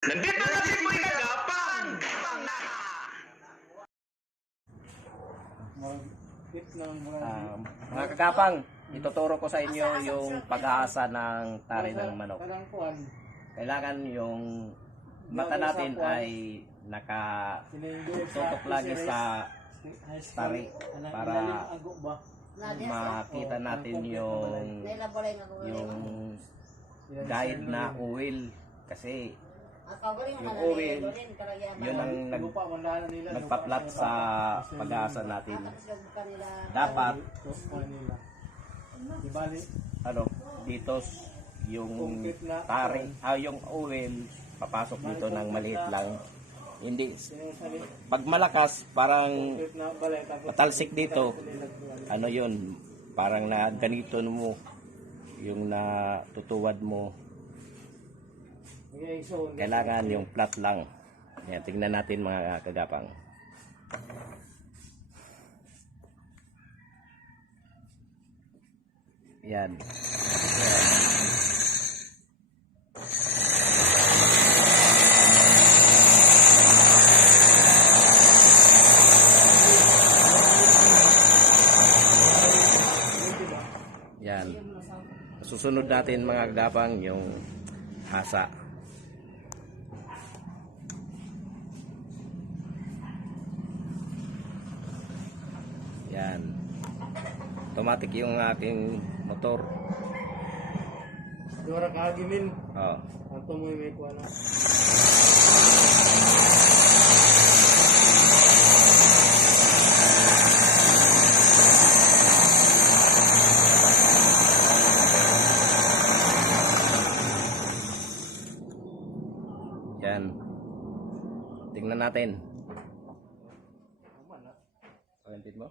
Nandito na si Boy Kagapang! Mag-hit ng mga kagapang, ituturo ko sa inyo yung pag-aasa ng tari ng manok. Kailangan yung mata natin ay naka tutok lagi sa tari para makita natin yung yung guide na oil kasi yung oil yun ang nag, nagpaplat sa pag-aasa natin. Dapat Ibali. ano? Dito yung tari. Ah, yung oil papasok dito ng maliit lang. Hindi. Pag malakas parang matalsik dito. ano yun? Parang na ganito mo. Yung natutuwad mo kailangan yung flat lang. Yan tingnan natin mga kagapang. Yan yan susunod natin mga kagapang yung hasa Yan. Automatic yung aking motor. Dora kagimin. Oh. Ato mo may kuha na. Yan. Tingnan natin. Tama na. Oriented mo?